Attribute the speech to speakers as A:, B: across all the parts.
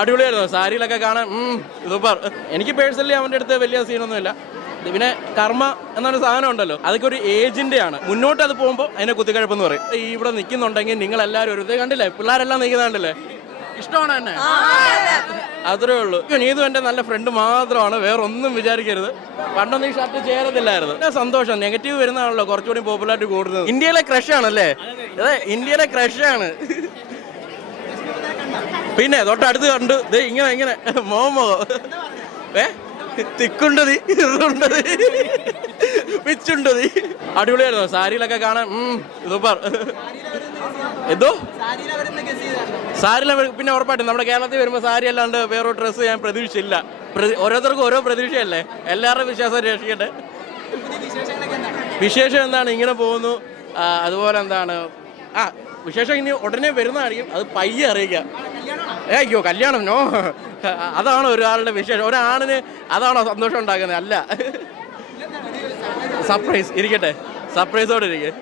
A: അടിപൊളിയായിരുന്നു. സാരിയിലൊക്കെ കാണാൻ സൂപ്പർ എനിക്ക് പേഴ്സണലി അവന്റെ അടുത്ത് വലിയ സീനൊന്നുമില്ല. പിന്നെ കർമ്മ എന്നൊരു സാധനം ഉണ്ടല്ലോ അതൊക്കെ ഒരു ഏജിന്റെ ആണ് മുന്നോട്ട് അത് പോകുമ്പോൾ അതിനെ കുത്തിക്കഴപ്പെന്ന് പറയും. ഈ ഇവിടെ നിൽക്കുന്നുണ്ടെങ്കിൽ നിങ്ങൾ എല്ലാവരും ഒരു ഇത് കണ്ടില്ലേ? പിള്ളേരെല്ലാം നിൽക്കുന്ന കണ്ടില്ലേ? ഇഷ്ടമാണ് എന്നെ. അത്രേ ഉള്ളൂ. നീതു എന്റെ നല്ല ഫ്രണ്ട് മാത്രമാണ് വേറെ ഒന്നും വിചാരിക്കരുത്. പണ്ടൊന്നും ഈ ഷർട്ട് ചേരത്തില്ലായിരുന്നു. സന്തോഷം. നെഗറ്റീവ് വരുന്നതാണല്ലോ കുറച്ചുകൂടി പോപ്പുലാരിറ്റി കൂടുന്നത്. ഇന്ത്യയിലെ ക്രഷാണല്ലേ അതെ ഇന്ത്യയിലെ ക്രഷാണ് ആണ്. പിന്നെ തൊട്ടടുത്ത് കണ്ടു ദേ ഇങ്ങനെ ഇങ്ങനെ. മോമോ. ഏ? തിക്കുണ്ടതി ഇറുണ്ടതി പിച്ചുണ്ടതി അടിപൊളിയായിരുന്നു. സാരിയിലൊക്കെ കാണാൻ സൂപ്പർ. എന്തോ? സാരിയിലെ പിന്നെ ഉറപ്പായിട്ടും നമ്മുടെ കേരളത്തിൽ വരുമ്പോൾ സാരി അല്ലാണ്ട് വേറൊരു ഡ്രസ്സ് ഞാൻ പ്രതീക്ഷയില്ല പ്രതി- ഓരോരുത്തർക്കും ഓരോ പ്രതീക്ഷയല്ലേ? എല്ലാവരുടെയും വിശ്വാസം രക്ഷിക്കട്ടെ. വിശേഷം എന്താണ്? ഇങ്ങനെ പോകുന്നു. അതുപോലെ എന്താണ്? ആ വിശേഷം ഇനി ഉടനെ വരുന്നതായിരിക്കും. അത് പയ്യെ അറിയിക്കാം. അയ്യോ കല്യാണം നോ. അതാണ് ഒരാളുടെ വിശേഷം. ഒരാണിന് അതാണോ സന്തോഷം ഉണ്ടാക്കുന്നത് അല്ല. സർപ്രൈസ് ഇരിക്കട്ടെ. സർപ്രൈസോടെ ഇരിക്കെ.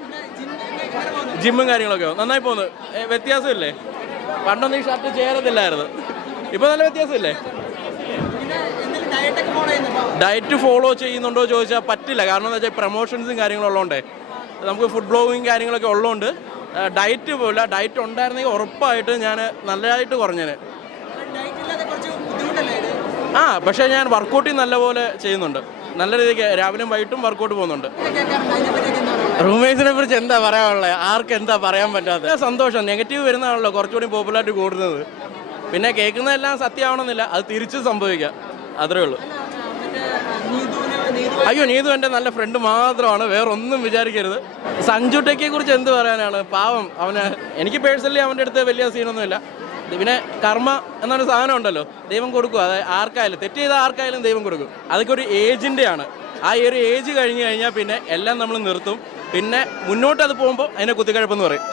A: ജിമ്മും കാര്യങ്ങളൊക്കെ നന്നായി പോകുന്നു വ്യത്യാസമില്ലേ? പണ്ടൊന്നും ഈ ഷർട്ട് ചേരത്തില്ലായിരുന്നു. ഇപ്പൊ നല്ല വ്യത്യാസമില്ലേ? ഡയറ്റ് ഫോളോ ചെയ്യുന്നുണ്ടോ ചോദിച്ചാൽ പറ്റില്ല. കാരണം എന്താ വെച്ചാൽ പ്രൊമോഷൻസും കാര്യങ്ങളും ഉള്ളതുകൊണ്ടേ നമുക്ക് ഫുഡ് ബ്ലോഗിങ് കാര്യങ്ങളൊക്കെ ഉള്ളതുകൊണ്ട് ഡയറ്റ് പോലെ ഡയറ്റ് ഉണ്ടായിരുന്നെങ്കിൽ ഉറപ്പായിട്ട് ഞാൻ നല്ലതായിട്ട് കുറഞ്ഞേനെ. ആ പക്ഷേ ഞാൻ വർക്കൗട്ടിൽ നല്ലപോലെ ചെയ്യുന്നുണ്ട്. നല്ല രീതിക്ക് രാവിലെയും വൈകിട്ടും വർക്കൗട്ട് പോകുന്നുണ്ട്. റൂംമേറ്റ്സിനെ കുറിച്ച് എന്താ പറയാനുള്ളത് ആർക്ക് എന്താ പറയാൻ പറ്റാത്ത? സന്തോഷം. നെഗറ്റീവ് വരുന്നതാണല്ലോ കുറച്ചുകൂടി പോപ്പുലാരിറ്റി കൂടുന്നത്. പിന്നെ കേൾക്കുന്നതെല്ലാം സത്യമാവണമെന്നില്ല. അത് തിരിച്ചും സംഭവിക്കാം. അത്രേ ഉള്ളൂ. അയ്യോ നീതു എന്റെ നല്ല ഫ്രണ്ട് മാത്രമാണ് വേറെ ഒന്നും വിചാരിക്കരുത്. സഞ്ജു ടെക്കിയെ കുറിച്ച് എന്ത് പറയാനാണ്? പാവം അവന് എനിക്ക് പേഴ്സണലി അവന്റെ അടുത്ത് വലിയ സീനൊന്നുമില്ല. പിന്നെ കർമ്മ എന്നൊരു സാധനം ഉണ്ടല്ലോ ദൈവം കൊടുക്കും. അത് ആർക്കായാലും തെറ്റ് ചെയ്ത ആർക്കായാലും ദൈവം കൊടുക്കും. അതൊക്കെ ഒരു ഏജിന്റെ ആണ്. ആ ഒരു ഏജ് കഴിഞ്ഞ് കഴിഞ്ഞാൽ പിന്നെ എല്ലാം നമ്മൾ നിർത്തും. പിന്നെ മുന്നോട്ട് അത് പോകുമ്പോൾ അതിനെ കുത്തിക്കഴപ്പെന്ന് പറയും.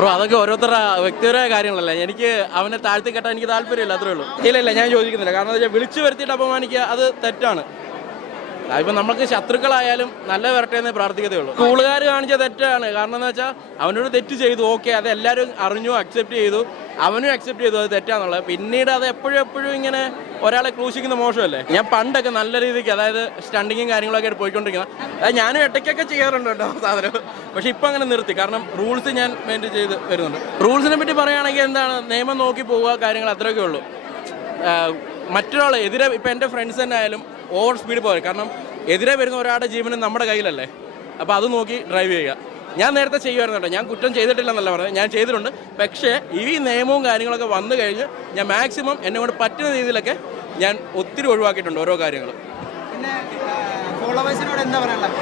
A: ബ്രോ അതൊക്കെ ഓരോരുത്തരുടെ വ്യക്തിപരമായ കാര്യങ്ങളല്ലേ? എനിക്ക് അവനെ താഴ്ത്തി കെട്ടാൻ എനിക്ക് താല്പര്യമില്ല അത്രേ ഉള്ളൂ. ഇല്ല ഇല്ല ഞാൻ ചോദിക്കുന്നില്ല കാരണം വിളിച്ചു വരുത്തിയിട്ട് അപമാനിക്കുക അത് തെറ്റാണ്. അതിപ്പോൾ നമുക്ക് ശത്രുക്കളായാലും നല്ല വരട്ടെ എന്നേ പ്രാർത്ഥിക്കത്തേ ഉള്ളൂ സ്കൂളുകാർ കാണിച്ച തെറ്റാണ്. കാരണം എന്ന് വെച്ചാൽ അവനോട് തെറ്റ് ചെയ്തു ഓക്കെ അത് എല്ലാവരും അറിഞ്ഞു അക്സെപ്റ്റ് ചെയ്തു. അവനും അക്സെപ്റ്റ് ചെയ്തു അത് തെറ്റാന്നുള്ളത്. പിന്നീട് അത് എപ്പോഴും എപ്പോഴും ഇങ്ങനെ ഒരാളെ ക്രൂശിക്കുന്ന മോശമല്ലേ? ഞാൻ പണ്ടൊക്കെ നല്ല രീതിക്ക് അതായത് സ്റ്റണ്ടിങ്ങും കാര്യങ്ങളൊക്കെ ആയിട്ട് പോയിക്കൊണ്ടിരിക്കുന്ന അതായത് ഞാനും ഇടയ്ക്കൊക്കെ ചെയ്യാറുണ്ട് കേട്ടോ സാധനം. പക്ഷെ ഇപ്പം അങ്ങനെ നിർത്തി. കാരണം റൂൾസ് ഞാൻ മെയിന്റെയിൻ ചെയ്ത് വരുന്നുണ്ട്. റൂൾസിനെ പറ്റി പറയുകയാണെങ്കിൽ എന്താണ്? നിയമം നോക്കി പോവുക കാര്യങ്ങൾ അത്രയൊക്കെ ഉള്ളൂ. മറ്റൊരാൾ എതിരെ ഇപ്പം എന്റെ ഫ്രണ്ട്സ് തന്നെ ആയാലും ഓവർ സ്പീഡ് പോകരുത് കാരണം എതിരെ വരുന്ന ഒരാളുടെ ജീവനും നമ്മുടെ കയ്യിലല്ലേ. അപ്പോൾ അത് നോക്കി ഡ്രൈവ് ചെയ്യുക. ഞാൻ നേരത്തെ ചെയ്യുമായിരുന്നു കേട്ടോ. ഞാൻ കുറ്റം ചെയ്തിട്ടില്ലെന്നല്ല പറഞ്ഞത്. ഞാൻ ചെയ്തിട്ടുണ്ട്. പക്ഷേ ഈ നിയമവും കാര്യങ്ങളൊക്കെ വന്നു കഴിഞ്ഞ് ഞാൻ മാക്സിമം എന്നെ കൊണ്ട് പറ്റുന്ന രീതിയിലൊക്കെ ഞാൻ ഒത്തിരി ഒഴിവാക്കിയിട്ടുണ്ട് ഓരോ കാര്യങ്ങളും.
B: പിന്നെ ഫോളോവേഴ്സിനോട് എന്താ പറയാനുള്ളത്?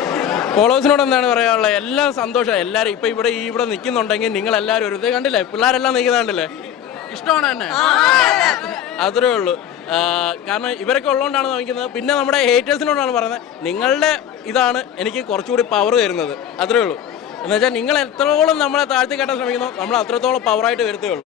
A: ഫോളോവേഴ്സിനോട് എന്താണ് പറയാനുള്ളത്? എല്ലാം സന്തോഷം. എല്ലാവരും ഇപ്പം ഇവിടെ ഈ ഇവിടെ നിൽക്കുന്നുണ്ടെങ്കിൽ നിങ്ങൾ എല്ലാവരും ഒരു കണ്ടില്ലേ? പിള്ളേരെല്ലാം നിൽക്കുന്ന കണ്ടില്ലേ ഇഷ്ടമാണ് എന്നെ? അത്രേ ഉള്ളൂ. കാരണം ഇവരൊക്കെ ഉള്ളതുകൊണ്ടാണ് നോക്കുന്നത് പിന്നെ നമ്മുടെ ഹേറ്റേഴ്സിനോടാണ് പറയുന്നത് നിങ്ങളുടെ ഇതാണ് എനിക്ക് കുറച്ചുകൂടി പവർ തരുന്നത്. അത്രേ ഉള്ളൂ. എന്ന് വെച്ചാൽ നിങ്ങൾ എത്രത്തോളം നമ്മളെ താഴ്ത്തി കെട്ടാൻ ശ്രമിക്കുന്നു നമ്മൾ അത്രത്തോളം പവറായിട്ട് വരുത്തേ ഉള്ളൂ.